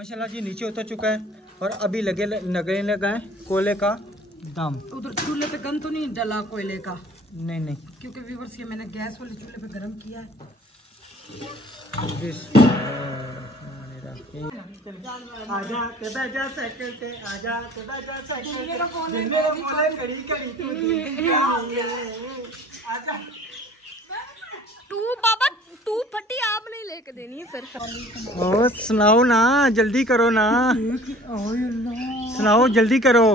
माशाल्लाह जी नीचे उतर चुका है और अभी लगने लगा है कोयले का दाम। उधर चूल्हे पे गन तो नहीं डला कोयले का? नहीं क्योंकि व्यूअर्स ये मैंने गैस वाले चूल्हे पे गरम किया है। आजा के बैजा साइकिल पे, आजा के बैजा साइकिल पे, आजा तू बाबा तू फटी आप नहीं लेके देनी है फिर। ओ सुनाओ ना, जल्दी करो ना, सुनाओ जल्दी करो।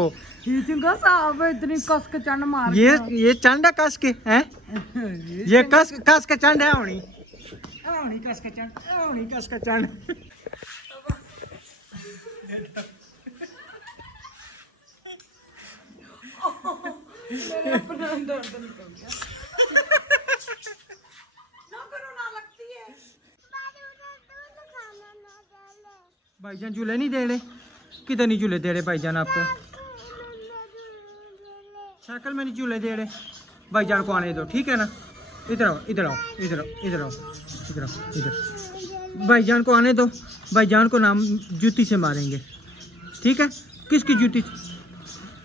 साहब इतनी कस के चंड मार, ये चंड है कस के हैं, ये कस के चंड है होनी कस के चंड, कस के चंड। भाईजान झूले नहीं दे रहे, किधर नहीं झूले दे रहे भाईजान आपको? साइकिल में नहीं झूले दे रहे, भाईजान को आने दो ठीक है ना। इधर आओ इधर आओ इधर आओ इधर आओ इधर आओ इधर, भाईजान को आने दो। भाईजान को नाम जूती से मारेंगे ठीक है। किसकी जूती?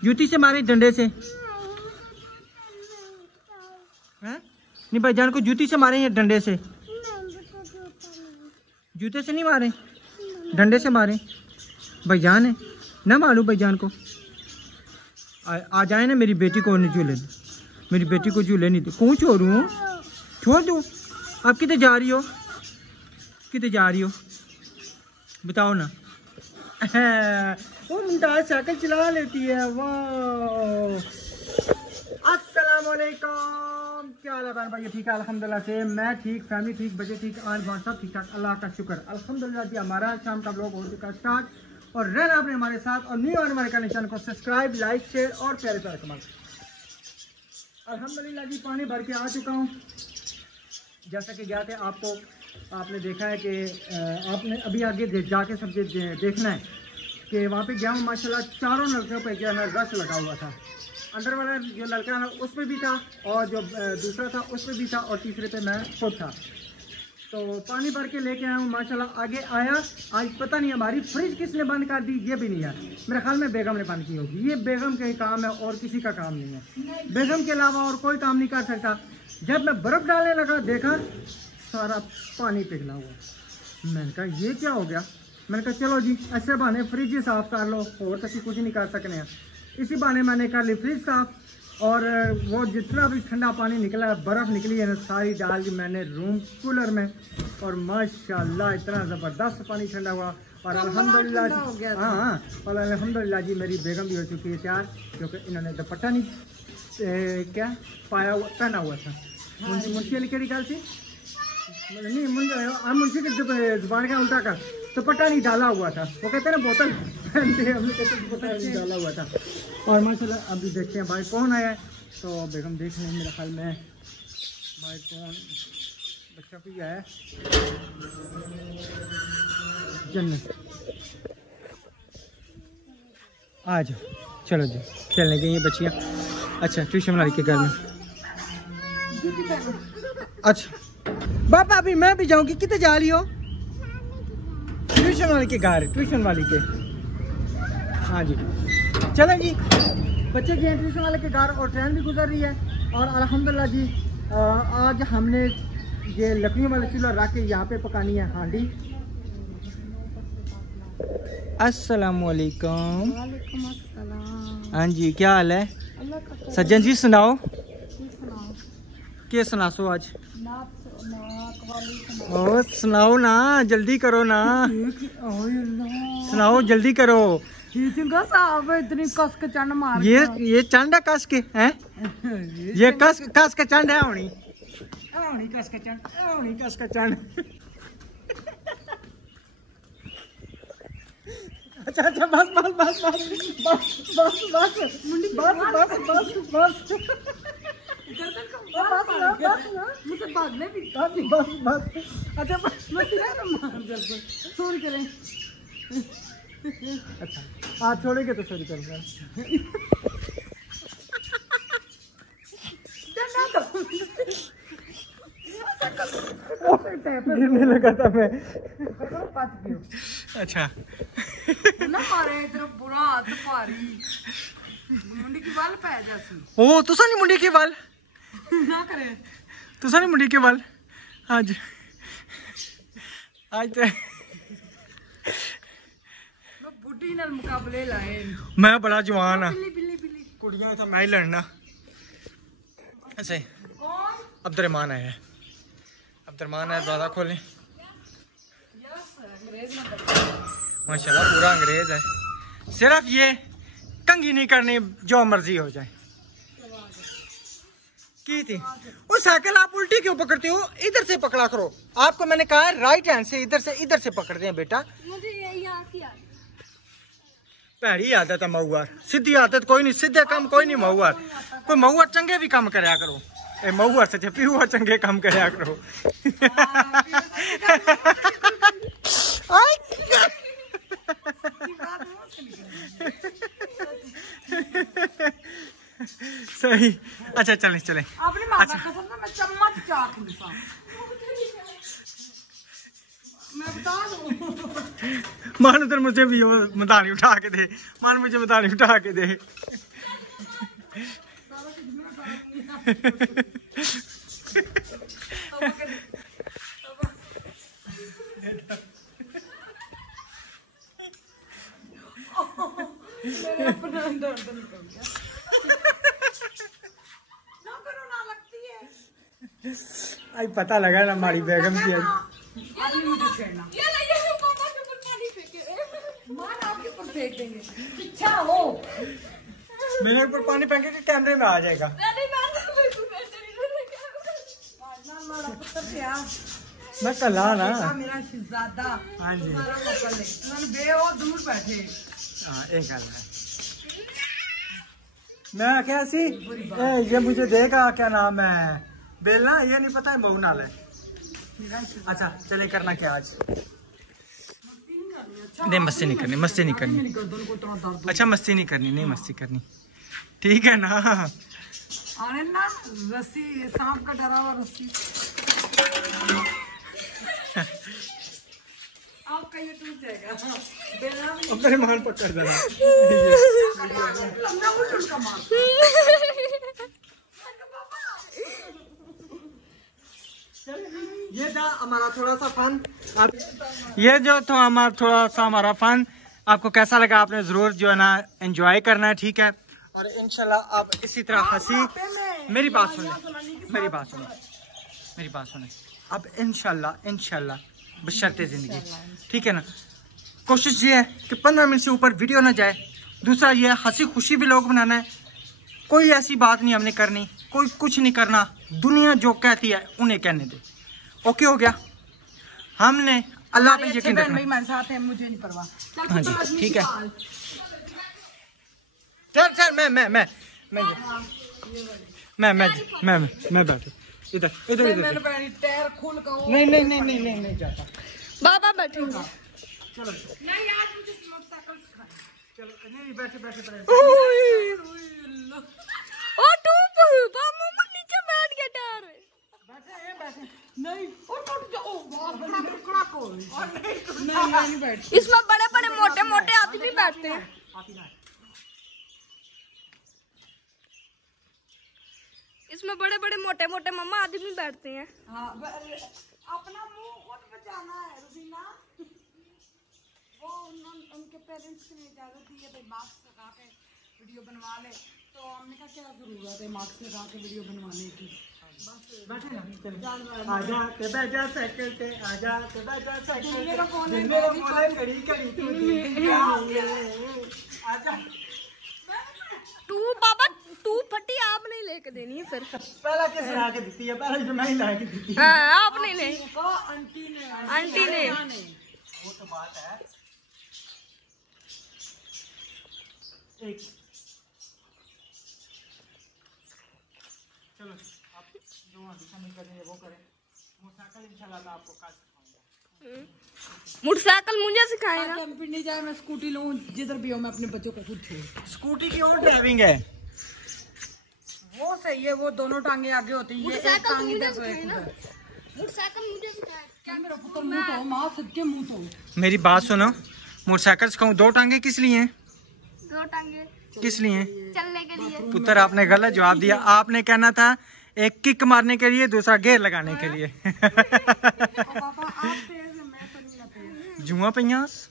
जूती से मारे, डंडे से हैं? नहीं भाईजान को जूती से मारे या डंडे से? जूते से नहीं मारे, डंडे से मारे। भाईजान है ना, मालूम भाईजान को आ जाए ना। मेरी बेटी को नहीं झूले, मेरी बेटी को झूले नहीं दे। कौन छोड़ू? छोड़ दो। आप किधर जा रही हो, किधर जा रही हो बताओ ना। वो मुमताज साइकिल चला लेती है, वाह। अस्सलाम वालेकुम, क्या हाल है भाई? ठीक है अल्हम्दुलिल्लाह से, मैं ठीक, फैमिली ठीक, बच्चे ठीक, आन बान सब ठीक ठाक, अल्लाह का शुक्र अल्हम्दुलिल्लाह जी। हमारा शाम का ब्लॉग हो चुका स्टार्ट और रहना आपने हमारे साथ, और न्यू आने वाले चैनल को सब्सक्राइब, लाइक, शेयर और प्यारे प्यारे कमेंट। अल्हम्दुलिल्लाह जी पानी भर के आ चुका हूँ। जैसा कि गया थे आपको, आपने देखा है कि आपने अभी आगे जाके सब देखना है कि वहाँ पे गया हूँ। माशाल्लाह चारों नलकों पे जो है रस लगा हुआ था। अंदर वाला जो नलका है उस पर भी था, और जो दूसरा था उस पर भी था, और तीसरे पे मैं खुद था। तो पानी भर के लेके आया हूँ माशाल्लाह। आगे आया, आज पता नहीं हमारी फ्रिज किसने बंद कर दी, ये भी नहीं है। मेरे ख्याल में बेगम ने बंद की होगी। ये बेगम का ही काम है और किसी का काम नहीं है। बेगम के अलावा और कोई काम नहीं कर सकता। जब मैं बर्फ़ डालने लगा, देखा सारा पानी पिघला हुआ। मैंने कहा ये क्या हो गया। मैंने कहा चलो जी ऐसे बहाने फ्रिज ही साफ़ कर लो, और तक कुछ नहीं कर सकते हैं। इसी बहाने मैंने कर ली फ्रिज साफ़, और वो जितना भी ठंडा पानी निकला है, बर्फ़ निकली है ना, सारी डाल दी मैंने रूम कूलर में, और माशाल्लाह इतना ज़बरदस्त पानी ठंडा हुआ। और अल्हम्दुलिल्लाह, हाँ, और अल्हम्दुलिल्लाह जी मेरी बेगम भी हो चुकी है तैयार, क्योंकि इन्होंने दुपट्टा नहीं क्या पहना हुआ था। मुंशी अली कड़ी गल थी नहीं, मुंशी की जुबान का उल्टा कर, दुपट्टा नहीं डाला हुआ था। वो कहते हैं ना बोतल पहनते हैं, हमने कहते दुपट्टा नहीं डाला हुआ था। और माशाल्लाह अभी देखते हैं भाई कौन आया है। तो बेगम देख लें, मेरे ख्याल में भाई कौन बच्चा भी आया है। जन्नत आ जाओ, चलो जी खेलने गई ये बच्चियाँ। अच्छा ट्यूशन वाली के घर में, अच्छा बाबा अभी मैं भी जाऊंगी। कितने जा रही हो? ट्यूशन वाली के घर, ट्यूशन वाली के, हाँ जी चलें जी। बच्चे गए ट्यूशन वाले के घर और ट्रेन भी गुजर रही है। और अल्हम्दुलिल्लाह जी आज हमने ये लकड़ियों वाला चूल्हा रख के यहाँ पे पकानी है हांडी। अस्सलाम वालेकुम। वालेकुम अस्सलाम। हाँ जी क्या हाल है? सज्जन जी सुनाओ, क्या सुनासो आज? ओ सुनाओ ना, जल्दी करो ना, सुनाओ जल्दी करो। साहब इतनी कस के चंड मार, ये चंड है कस के हैं, ये कस के चंड है होनी कस के चंड, कस के चंड। अच्छा अच्छा बस बस बस बस बस बस बस बस बस बस मुझे भागने भी बस बस बस। अच्छा बस सॉरी करें। अच्छा आप छोड़ेंगे तो सॉरी करूँगा। गिरने लगा था मैं। अच्छा ना मारे इधर बुरा हाथ भारी मुंडी की वाल पै जासी ओ तुसा नहीं मुंडी के वाल ना करे तुसा नहीं मुंडी के वाल आज आज ते मैं बुढ़ी नाल मुकाबले लाए मैं बड़ा जवान हाँ बिल्ली बिल्ली बिल्ली कुड़ियां तो मैं ही लड़ना ऐसे कौन अब्दुर्रहमान आया है अब्दुर्रहमान है दरवाजा खोलें यस अंग्रेज ना बच्चा माशाल्लाह पूरा अंग्रेज है सिर्फ ये कंघी नहीं करनी जो मर्जी हो जाए की थी वो साइकिल आप उल्टी क्यों पकड़ते हो इधर से पकड़ा करो आपको मैंने कहा है राइट हैंड से इधर से पकड़ते हैं बेटा मुझे ये यहाँ की आदत भैड़ी आदत है महुआ सीधी आदत कोई नहीं सीधे काम कोई नहीं महुआ कोई महुआ चंगे भी काम करया करो ए महुआ से पिहुआ चंगे काम करया करो सही अच्छा चलें चलें आपने माता कसम ना मैं चम्मच चाट दूंगा मैं बता दूं मान उधर मुझे भी वो मदानी उठा के दे मान मुझे मदानी उठा के दे मेरे अपना दर्द निकल गया ना करो ना लगती है आज पता लगा ना हमारी बेगम की आज मुझे छेड़ना ये पापा के ऊपर पानी फेंके मान आपके ऊपर फेंक देंगे पीछा हो मेरे ऊपर पानी फेंके के कैमरे में आ जाएगा नहीं मारना कोई तू बैठे ना मारा पुत्र क्या मैं कला ना मेरा शहजादा हाँ जी सारा मौका ले तुम बे वो दूर बैठे हाँ एक गल है मैं क्या सी ये मुझे देगा क्या नाम है बेलना ये नहीं पता है मऊ नाल है अच्छा चले करना क्या आज नहीं मस्ती नहीं करनी मस्ती नहीं करनी अच्छा मस्ती नहीं करनी नहीं मस्ती करनी ठीक है ना आने ना रस्सी सांप का डरा हुआ रस्सी आपका ये टूट जाएगा बेलना भी अपने मान पकड़ देना लंबा वो टूट का मार ये था हमारा थोड़ा सा फन ये जो तो हमारा थोड़ा सा हमारा फन आपको कैसा लगा आपने जरूर जो है ना एंजॉय करना है ठीक है और इंशाल्लाह आप इसी तरह हंसी मेरी बात सुने अब इंशाल्लाह बशर्ते जिंदगी ठीक है ना कोशिश ये है कि 15 मिनट से ऊपर वीडियो ना जाए दूसरा ये हंसी खुशी भी लोग बनाना है कोई ऐसी बात नहीं हमने करनी कोई कुछ नहीं करना दुनिया जो कहती है उन्हें कहने दे ओके हो गया हमने अल्लाह पे यकीन रखना भाई हमारे साथ है मुझे नहीं परवाह हाँ जी ठीक है चल मैं बैठे इधर टायर खोल का नहीं जाता बाबा बैठूंगा चलो नहीं आज मुझे मोटरसाइकिल सिखाना चलो नहीं बैठे ओ टूप मामा नीचे बैठ गया टायर नहीं और टूट जाओ बहुत बड़ा टुकड़ा को नहीं बैठ इसमें बड़े बड़े मोटे मोटे आदमी बैठते हैं इसमें बड़े बड़े मोटे मोटे मम्मा आदमी बैठते हैं हाँ अपना मुंह खुद बचाना है रुबीना वो उनके पेरेंट्स ने इजाजत दी है भाई मास्क लगा के वीडियो बनवा ले तो हमने कहा क्या जरूरत है मास्क लगा के वीडियो बनवाने की आजा के बैठा साइकिल पे आजा के बैठा साइकिल पे मेरा फोन है मेरा फोन है कड़ी तू आजा तू बाबा तू फटी आप नहीं लेके देनी है फिर पहला किसने ला के दी है पहले तो मैं ही ला के दी हाँ आप नहीं ले आंटी ने वो तो बात है एक चलो आप जो ऑडिशन नहीं करेंगे वो करें मोटरसाइकिल इंशाल्लाह मैं आपको कल सिखाऊंगा मोटरसाइकिल मुझे सिखाए ना कैंपिंग नहीं जाए मैं स्कूटी लूं जिधर भी हो मैं अपने बच्चों को खुद छोड़ स्कूटी की और ड्राइविंग है वो सही है वो दोनों टांगे आगे होती है ये एक टांग इधर तो एक उधर मोटरसाइकिल मुझे सिखाए मेरा पुत्र मुंह तो मां सबके मुंह तो। मेरी बात सुनो, मोटरसाइकिल सिखाऊं, 2 टांगे किस लिए हैं? 2 टांगे किस लिए हैं? चलने के लिए। पुत्र आपने गलत जवाब दिया। आपने कहना था एक किक मारने के लिए, दूसरा गेयर लगाने के लिए। पापा आप तेज है, मैं तो नहीं तेज। जुआ पयास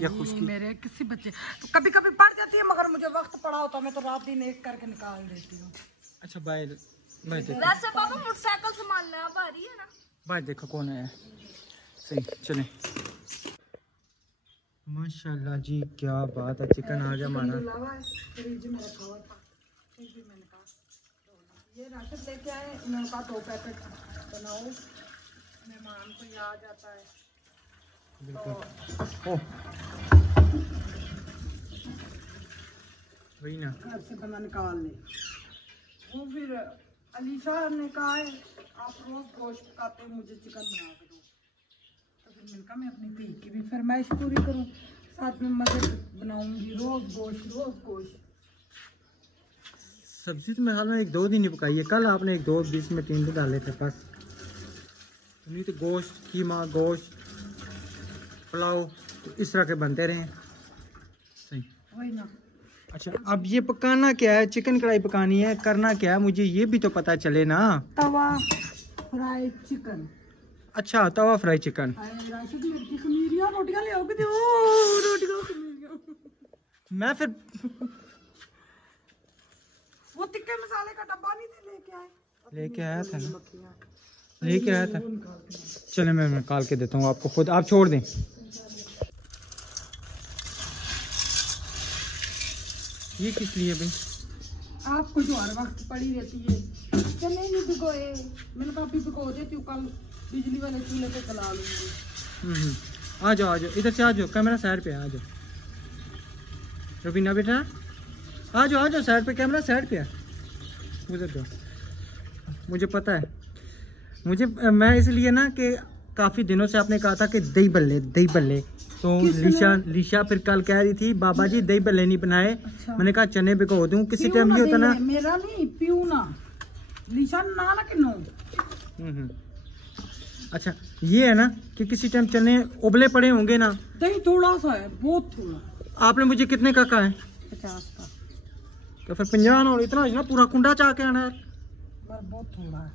या नहीं, खुशकी? मेरे किसी बच्चे तो कभी कभी पढ़ जाती है, मगर मुझे वक्त पड़ा होता मैं तो रात दिन एक करके निकाल देती हूँ। अच्छा भाई देखो, वैसे पापा मोटरसाइकिल संभालने आप आ रही है ना। भाई देखो कौन है। सही चले। माशाल्लाह जी, क्या बात है। चिकन आ गया हमारा। फ्रिज में रखा हुआ था, फिर भी मैंने कहा ये राशन लेके आए, मैंने कहा 2 पैकेट बनाओ, मेहमान कोई आ जाता है ओह, वही ना। घर से बना निकाल ले। वो फिर अलीशा ने कहा है आप रोज गोश्त खाते, मुझे चिकन बना के दो। तो फिर मैंने कहा मैं अपनी धी की भी फरमाइश पूरी करूँ, साथ में मजे बनाऊंगी। रोज गोश्त। सब्जी तो मेरे ख्याल में 1-2 दिन ही पकाई है। कल आपने 1-2 बीच में 3 दिन डाले थे बस। नहीं तो गोश्त, कीमा, गोश्त, पुलाव तो इस तरह के बनते रहे। सही, वही ना। अच्छा अब ये पकाना क्या है? चिकन कढ़ाई पकानी है, करना क्या है मुझे ये भी तो पता चले ना। तवा फ्राई चिकन। अच्छा, तवा फ्राई चिकन। रोटियां ले आओगे तो रोटियां मैं फिर वो तिक्के मसाले का डब्बा नहीं थे लेके आया था ना। चले मैं निकाल के देता हूँ आपको, खुद आप छोड़ दें। ये किस लिए भाई? आपको जो हर वक्त पड़ी रहती है। चने नहीं भिगोए, मैंने कहा अभी भिगो देती हूँ, कल बिजली वाले चूल्हे पे चला लूंगी। आ जाओ इधर से आ जाओ, कैमरा साइड पे आ जाओ। रुबीना बेटा आ जाओ साइड पे, कैमरा साइड पे है, गुजर जाओ। मुझे पता है, मैं इसलिए ना कि काफ़ी दिनों से आपने कहा था कि दही बल्ले तो लीशा फिर कल कह रही थी बाबा जी दही बल्ले नहीं बनाए। अच्छा। मैंने कहा चने भिगो दूं, किसी टाइम ये होता ना मेरा नहीं पीऊ ना लीशा ना किन्नो। अच्छा ये है ना कि किसी टाइम चने उबले पड़े होंगे ना। दही थोड़ा सा है, बहुत थोड़ा। आपने मुझे कितने का कहा है? 50 का। तो फिर 50 ना, इतना ना पूरा कुंडा चाह के आना है। पर बहुत थोड़ा है,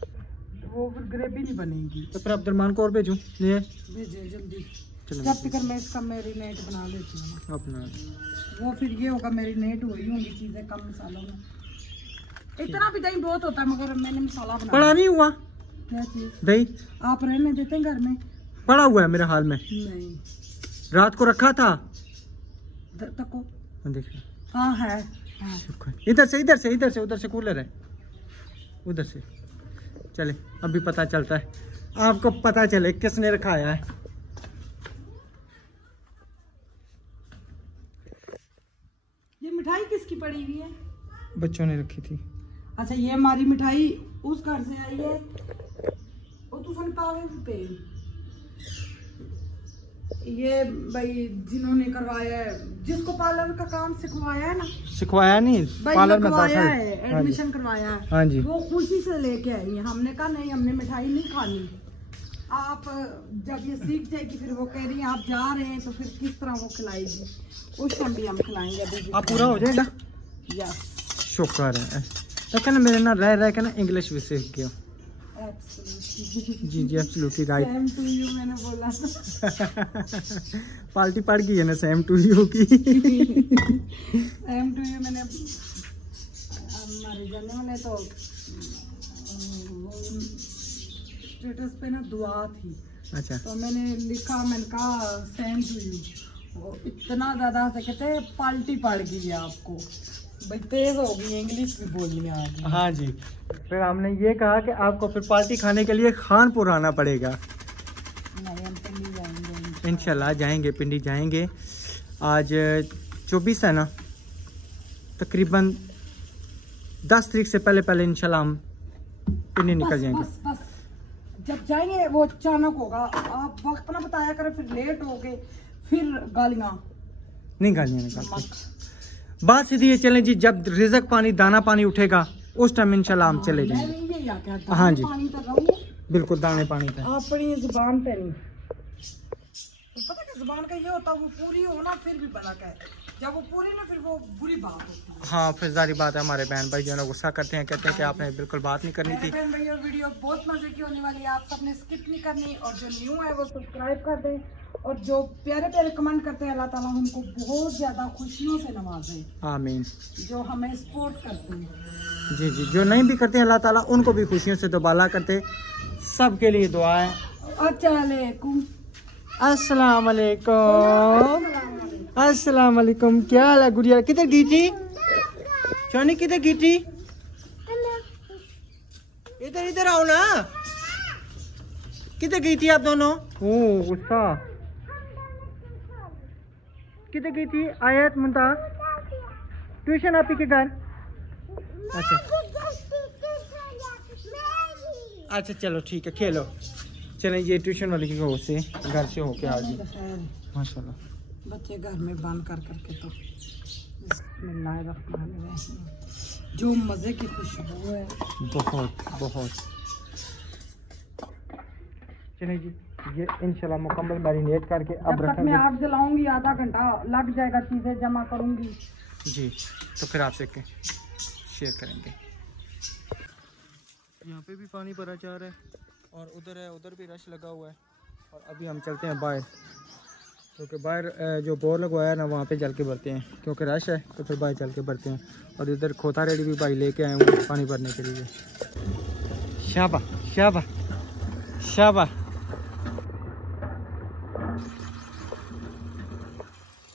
वो फिर ग्रेवी नहीं बनेगी। तो फिर अब्दुलरमान को और भेजूं? भेजे जल्दी। जब तक मैं इसका मैरिनेट बना लेती हूँ अपना, वो फिर ये होगा मैरिनेट हुई होंगी चीजें कम मसालों में। इतना भी दही बहुत होता है, मगर मैंने मसाला बनाया। बड़ा नहीं हुआ क्या चीज? दही आप रहने देते हैं घर में? बड़ा हुआ है मेरे हाल में। नहीं, रात को रखा था तको देख। हाँ है। इधर से उधर से कूलर है, उधर से चले। अभी पता चलता है, आपको पता चले किसने रखाया है। ये मिठाई किसकी पड़ी हुई है? बच्चों ने रखी थी। अच्छा ये हमारी मिठाई उस घर से आई है, वो तो सन पावे पे। ये भाई जिन्होंने करवाया है, जिसको पार्लर का काम सिखवाया है ना, सिखवाया नहीं, पार्लर में करवाया है, एडमिशन करवाया है। हाँ जी, वो खुशी से लेके आई है। हमने कहा नहीं, हमने मिठाई नहीं खानी। आप जब ये सीख जाएगी फिर वो कह रही है आप जा रहे हैं तो फिर किस तरह वो खिलाएगी, उस टाइम भी हम खिलाएंगे। अभी आप पूरा हो जाएगा। यस, शुक्र है। तो ना मेरे ना रह के ना इंग्लिश भी सीख गया। जी absolutely right. Same to you मैंने बोला था। पार्टी पड़ गई है ना सेम टू यू की। सेम टू यू मैंने हमारे जाने वाले तो स्टेटस पे ना दुआ थी। अच्छा, तो मैंने लिखा, मैंने कहा सेम टू यू। वो इतना ज्यादा से कहते पार्टी पड़ गई है आपको, भाई तेज हो गई, इंग्लिश भी बोलनी आ गई। हाँ जी, फिर हमने ये कहा कि आपको फिर पार्टी खाने के लिए खानपुर आना पड़ेगा। नहीं, हम पिंडी जाएंगे इंशाल्लाह, जाएंगे पिंडी जाएंगे। आज 24 है ना, तकरीबन 10 तारीख से पहले इंशाल्लाह हम पिंडी निकल जाएंगे। बस जब जाएंगे वो अचानक होगा, आप वक्त ना बताया करें, फिर लेट हो गए, फिर गालियाँ नहीं निकालते। बात सीधी ये चलें जी, जब रिज़्क पानी दाना पानी उठेगा उस टाइम इंशाल्लाह हम चले जाएंगे। हाँ जी, बिल्कुल दाने पानी पे, अपनी जुबान पे नहीं। तो पता है जुबान का ये होता है, वो पूरी हो ना फिर भी भला है, जब वो पूरी ना फिर वो बुरी बात होती है। हाँ फिर जारी बात है, हमारे बहन भाई जो है ना गुस्सा करते हैं, कहते हैं कि आपने बिल्कुल बात नहीं करनी थी। बहन भैया वीडियो बहुत मजे की होने वाली है, आप सबने स्किप नहीं करनी, और जो न्यू है वो सब्सक्राइब कर दें, और जो प्यारे प्यारे कमेंट करते हैं अल्लाह ताला उनको बहुत ज्यादा खुशियों से नवाजे, आमीन। जो हमें सपोर्ट करते हैं। जी जी, जो नहीं भी करते हैं अल्लाह ताला उनको भी खुशियों से दोबाला करते। सबके लिए दुआ है। अस्सलाम वालेकुम। अस्सलाम वालेकुम। क्या हाल है गुड़िया? किधर गई थी सोनी? किधर गई थी? इधर इधर आओ ना। किधर गई थी आप दोनों? ओ गुस्सा। किधर गई थी आयत मुमताज? ट्यूशन आप ही के घर? अच्छा अच्छा चलो ठीक है, खेलो। चलें, ये ट्यूशन वाली की ओर से घर से होके आ गई माशाल्लाह। बच्चे घर में बंद कर करके तो जो मजे की खुशबू है, बहुत बहुत। चलें जी, ये इंशाल्लाह मुकम्मल मैरिनेट करके अब जब तक मैं आग जलाऊंगी आधा घंटा लग जाएगा, चीजें जमा करूंगी जी, तो फिर आपसे शेयर करेंगे। यहाँ पे भी पानी भरा जा रहा है और उधर है, उधर भी रश लगा हुआ है। और अभी हम चलते हैं बाहर, क्योंकि बाहर जो बोर लगवाया है ना वहाँ पे चल के भरते हैं, क्योंकि रश है तो फिर बाहर चल के भरते हैं। और इधर खोता रेडी भी भाई लेके आए हुए पानी भरने के लिए। शाबा शाबा शाबा।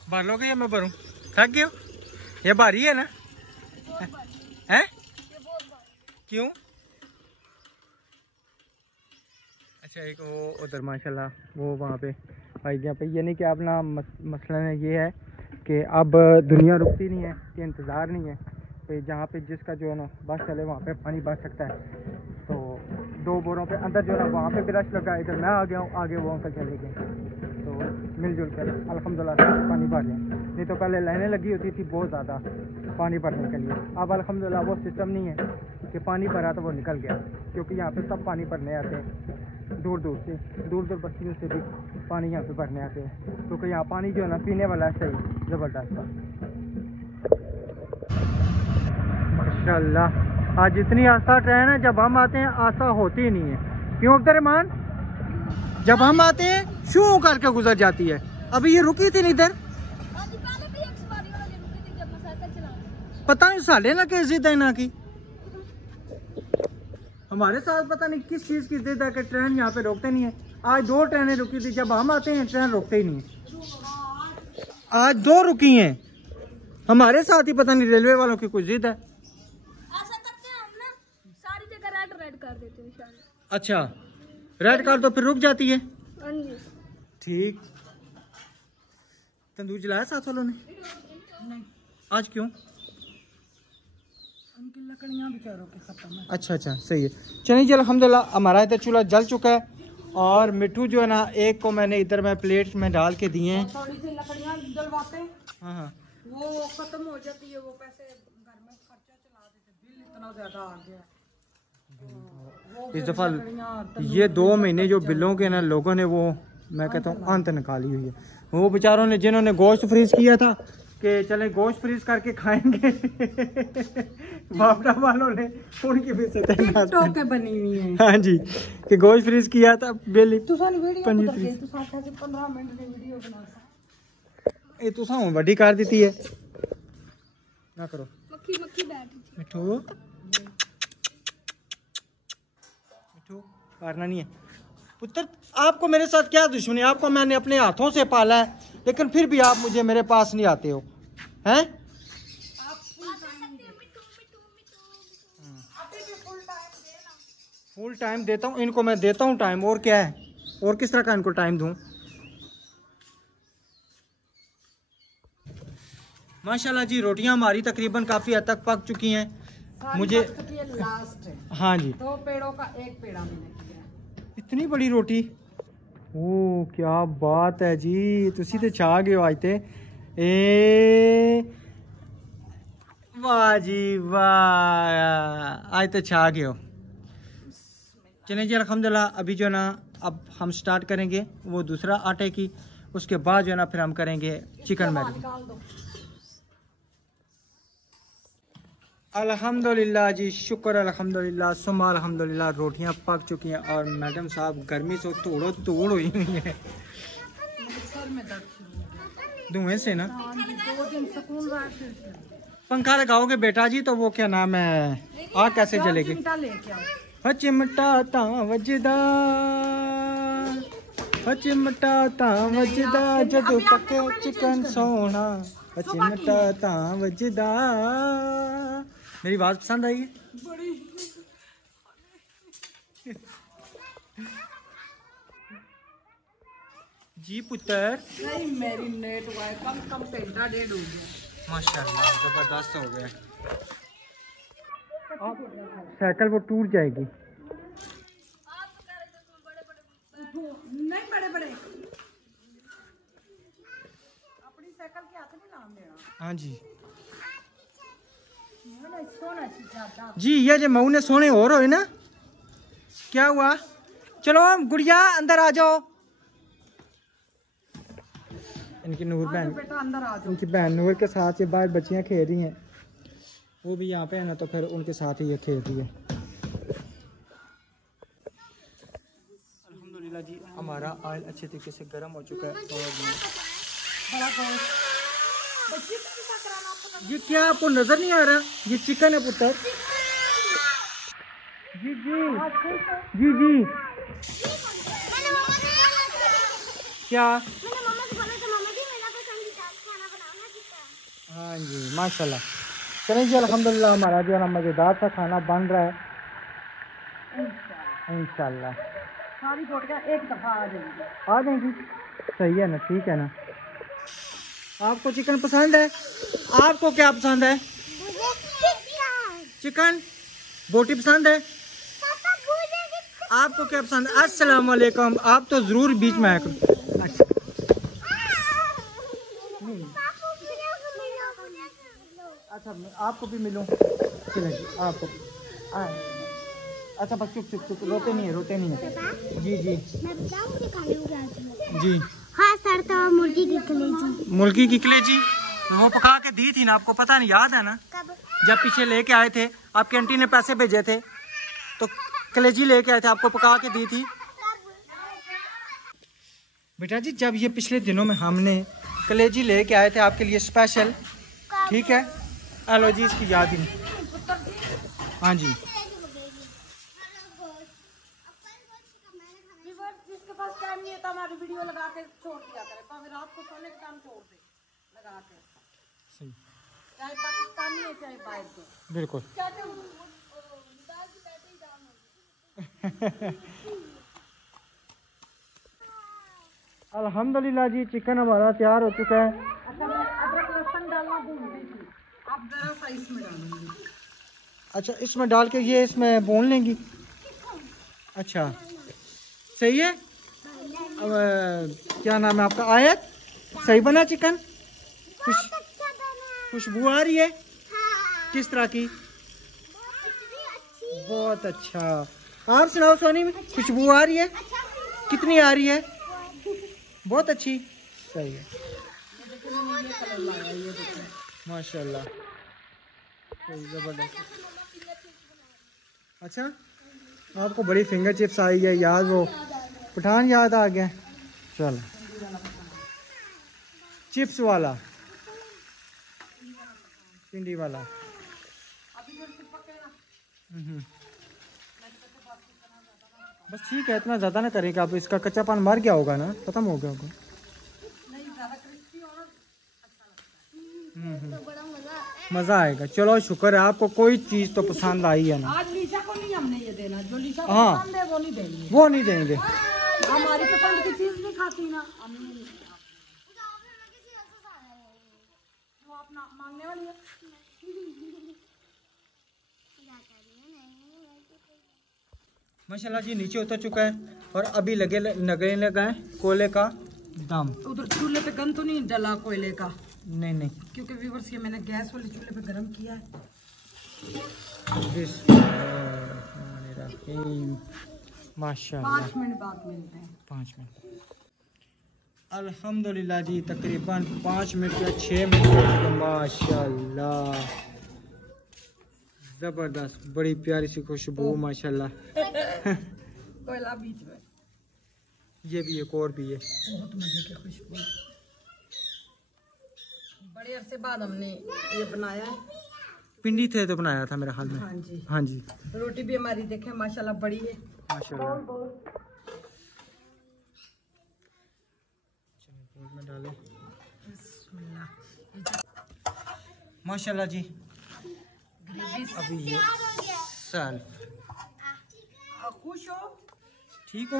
भर लोगे या मैं भरूँ? थक गए हो? ये भारी है ना? हैं? क्यों? अच्छा, एक वो उधर माशाल्लाह वो वहाँ पे भाई जहाँ पे, यानी कि अपना मसला ये है कि अब दुनिया रुकती नहीं है, कि इंतज़ार नहीं है कि जहाँ पे जिसका जो है ना बस चले वहाँ पे पानी बच सकता है। तो 2 बोरों पे अंदर जो है ना वहाँ पे भी रश लगा, इधर मैं आ गया हूँ, आगे वो अंकल चले गए। तो मिलजुल कर अल्हम्दुलिल्लाह पानी भर लें। नहीं तो पहले लाइनें लगी होती थी बहुत ज़्यादा पानी भरने के लिए, अब अल्हम्दुलिल्लाह वो सिस्टम नहीं है कि पानी भरा तो वो निकल गया, क्योंकि यहाँ पे सब पानी भरने आते हैं। दूर दूर से, दूर दूर बस्तियों से भी पानी यहाँ पे भरने आते हैं, क्योंकि यहाँ पानी जो है ना पीने वाला है सही ज़बरदस्त। माशाल्लाह आज इतनी आस्था ट्रेन है, जब हम आते हैं आस्था होती ही नहीं है। क्यों अब्दुर्रहमान? जब हम आते हैं शू करके गुजर जाती है। अभी ये रुकी थी इधर, पता नहीं साले ना किस जिद है ना की, हमारे साथ पता नहीं किस चीज़ की जिद है कि ट्रेन यहाँ पे रोकते नहीं है। आज 2 ट्रेनें रुकी थी, जब हम आते हैं ट्रेन रोकते ही नहीं है। आज 2 रुकी हैं, हमारे साथ ही पता नहीं रेलवे वालों की कुछ जिद है। ऐसा करते हैं हम ना, सारी जगह रेड कर देते हैं। अच्छा, रेड कर दो फिर रुक जाती है। ठीक। तंदूर जलाया साथ वालों ने? नहीं। आज क्यों? उनकी लकड़ियाँ बेचारों के खत्म है। अच्छा अच्छा सही है। चलिए जी, अल्हम्दुलिल्लाह हमारा इधर चूल्हा जल चुका है। और मिट्टू जो है ना, एक को मैंने इधर मैं प्लेट में डाल के दिए हैं। थोड़ी सी लकड़ियाँ जलवाते हैं, हाँ हाँ, वो खत्म हो जाती है, वो पैसे घर में खर्चा चला देते, बिल इतना ज्यादा आ गया है। इस दफ़ा ये 2 महीने जो बिलों के ना लोगों ने वो मैं कहता हूँ अंत निकाली हुई है। वो बेचारों ने जिन्होंने गोश्त फ्रीज किया था कि चले गोश्त फ्रीज करके खाएंगे बापड़ा वालों ने उनकी भी टिकटॉक बनी हुई है। हाँ जी, कि गोश्त फ्रीज किया था बिल तू सन वीडियो उतर गई, तू साथ साथ 15 मिनट की वीडियो बना सा। ये तू साहू वड्डी कर दी है ना, करो मक्खी मक्खी बैठ मिठू मिठू मारना नहीं है पुत्र। आपको मेरे साथ क्या दुश्मनी? आपको मैंने अपने हाथों से पाला है, लेकिन फिर भी आप मुझे मेरे पास नहीं आते हो हैं? फुल टाइम देता हूँ इनको, मैं देता हूँ टाइम, और क्या है, और किस तरह का इनको टाइम दूँ? माशाल्लाह जी, रोटियां हमारी तकरीबन काफ़ी हद तक पक चुकी हैं। मुझे लास्ट है। हाँ जी, 2 पेड़ों का 1 पेड़ा मैंने किया। इतनी बड़ी रोटी, ओ क्या बात है जी, तुसी तो छा गए हो आज ते। ए वाह जी वाह, आज तो छा गए हो। चलें जी अल्हम्दुलिल्लाह। अभी जो है ना अब हम स्टार्ट करेंगे वो दूसरा आटे की, उसके बाद जो है ना फिर हम करेंगे चिकन मैरिनेट। निकाल दो। अल्हम्दुलिल्लाह जी, शुक्र अल्हम्दुलिल्लाह सुम्मा अल्हम्दुलिल्लाह। रोटियां पक चुकी हैं और मैडम साहब गर्मी से तोड़ो तोड़ हुई हुई है सर में दर्द शुरू हो गया। धुएं से ना। हाँ जी, 2 दिन सुकून रहा फिर पंखा लगाओगे बेटा जी तो वो क्या नाम है, आग कैसे जलेगी। चिमटा लेके आओ। चिमटा ता वजदा, चिमटा ता वजदा जदों पके चिकन सोना, चिमटा ता वजदा। मेरी आवाज पसंद आई है? बड़ी जी पुत्र। नहीं मेरी नेट हुआ है, कम कम घंटा 1.5 हो गया। माशाल्लाह जबरदस्त हो गया। साइकिल वो टूट जाएगी। नहीं बड़े बड़े अपनी साइकिल के हाथ में नाम देना। हाँ जी सोना जी, ये जो मऊ ने सोने और हो ना, क्या हुआ? चलो गुड़िया अंदर आ जाओ। इनकी नूर बहन, बेटा अंदर आ जाओ। उनकी बहन नूर के साथ ये बाहर बच्चियां खेल रही हैं, वो भी यहाँ पे है ना, तो फिर उनके साथ ही ये खेल रही है। अल्हम्दुलिल्लाह जी, हमारा ऑयल अच्छे तरीके से गर्म हो चुका है। और बड़ा गोश्त बच्ची को भी कराना आपको। ये क्या आपको नजर नहीं आ रहा? ये चिकन है पुत्र। जी जी जी जी। क्या? हाँ जी माशाल्लाह। चलें जी अल्हम्दुलिल्लाह, हमारा जो है ना मज़ेदार सा खाना बन रहा है इंशाल्लाह। सारी बोटियां एक दफा आ जाएंगी। आ जाएंगी, सही है ना, ठीक है ना। आपको चिकन पसंद है? आपको क्या पसंद है? चिकन। बोटी पसंद है? आपको क्या पसंद है? अस्सलाम वालेकुम। आप तो ज़रूर बीच में आया करो। अच्छा अच्छा, मैं आपको भी मिलूं। चलें जी आपको। अच्छा बस चुप चुप चुप, रोते नहीं है, रोते नहीं है। जी जी मैं बताऊं मुझे खाने को क्या आता है? जी। हाँ सर, तो मुर्गी की कलेजी। मुर्गी की कलेजी वो पका के दी थी ना, आपको पता नहीं, याद है ना? कब? जब पीछे लेके आए थे, आपकी आंटी ने पैसे भेजे थे तो कलेजी लेके आए थे, आपको पका के दी थी। बेटा जी, जब ये पिछले दिनों में हमने कलेजी लेके आए थे आपके लिए स्पेशल, ठीक है? हेलो जी, इसकी याद ही नहीं। हाँ जी जिसके पास टाइम नहीं है तो हमारी वीडियो लगा के छोड़ दिया करे, तो रात को सोने के टाइम छोड़ दे लगा के। चाहे पाकिस्तानी है चाहे बाहर के। बिल्कुल। अल्हम्दुलिल्लाह जी, चिकन हमारा तैयार हो चुका है। अच्छा, मैं अदरक लहसुन डालना भूल गई थी, आप जरा सा इसमें डालूंगी। अच्छा, इसमें डाल के ये इसमें भून लेंगी। अच्छा सही है। अब क्या नाम है आपका? आयत। सही बना चिकन? खुशबू आ रही है? किस तरह की? बहुत अच्छा। आप सुनाओ सोनी, में खुशबू आ रही है? कितनी आ रही है? बहुत अच्छी। सही है माशाल्लाह, जबरदस्त। अच्छा, आपको बड़ी फिंगर चिप्स आई है याद, वो पठान याद आ गया। चलो चिप्स वाला, भिंडी वाला। बस ठीक है, इतना ज़्यादा ना करेगा। अब इसका कच्चापन मर गया होगा ना, खत्म हो गया होगा। मज़ा आएगा। चलो शुक्र है, आपको कोई चीज़ तो पसंद आई है ना। आज लीशा को नहीं हमने ये देना, जो लीशा को हाँ। पसंद है वो नहीं देंगे। वो नहीं देंगे। हमारी पसंद की चीज नहीं खाती ना, हमने नहीं खाती। वो अपना मांगने वाली है। माशाल्लाह जी, नीचे उतर चुका है और अभी लगने लगा है कोयले का दम। उधर चूल्हे पे गन तो नहीं डला कोयले का? नहीं नहीं, क्योंकि व्यूअर्स ये मैंने गैस वाले चूल्हे पे गरम किया है। बिस्मिल्लाहिर्रहमानिर्रहीम। माशाल्लाह 5 मिनट बाद मिलते हैं। 5 मिनट। अल्हम्दुलिल्लाह जी, तकरीबन 5 मिनट या 6 मिनट। माशाल्लाह ज़बरदस्त, बड़ी प्यारी सी खुशबू माशाल्लाह। कोयला बीच में, ये भी एक और भी है। बहुत मजे की खुशबू। बड़े अरसे बाद हमने ये बनाया है। पिंडी थे तो बनाया था मेरे ख्याल में। हाँ जी, हाँ जी रोटी भी हमारी देखें माशाल्लाह बड़ी है। माशाल्लाह। चलो में डालें। बिस्मिल्लाह। माशाल्लाह जी, ग्रेवी अभी ये साल खुश हो। ठीक हो,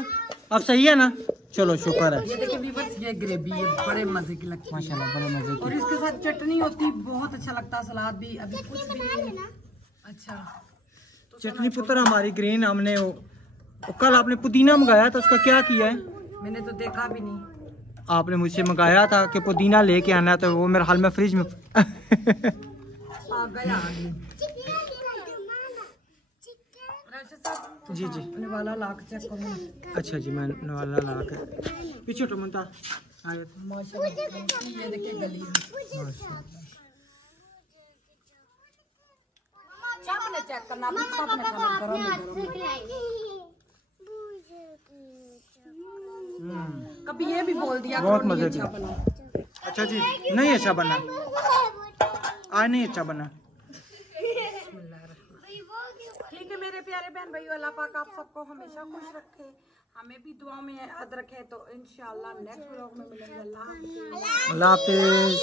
अब सही है ना? चलो शुक्र है। ये देखिए व्यूअर्स, ये ग्रेवी ये बड़े मजे की लगती है माशाल्लाह बड़े मजे और की। इसके साथ चटनी होती, बहुत अच्छा लगता है। सलाद भी अभी कुछ भी नहीं। अच्छा, तो चटनी पुत्र हमारी ग्रीन, हमने वो कल आपने पुदीना मंगाया था, उसका क्या किया है? मैंने तो देखा भी नहीं। आपने मुझसे मंगाया था कि पुदीना लेके आना, तो वो मेरे हाल में फ्रिज में आ गया आदमी। जी जी अपने वाला लाख चेक करो। अच्छा जी, मैं नवाला ला के पीछे टमंता आए। माशाल्लाह, ये देखिए गली में। सामने चेक करना, अपने सामने खाना गरम है, गरम है। कभी ये भी बोल दिया बहुत करो नहीं मजे अच्छा की। बना। अच्छा जी, नहीं अच्छा बना, आज नहीं अच्छा बना। ठीक है मेरे प्यारे बहन भाइयों, अल्लाह पाक आप सबको हमेशा खुश रखे, हमें भी दुआ में याद रखे। तो इंशाल्लाह नेक्स्ट व्लॉग में मिलेंगे। अल्लाह हाफिज़। अल्लाह हाफिज़।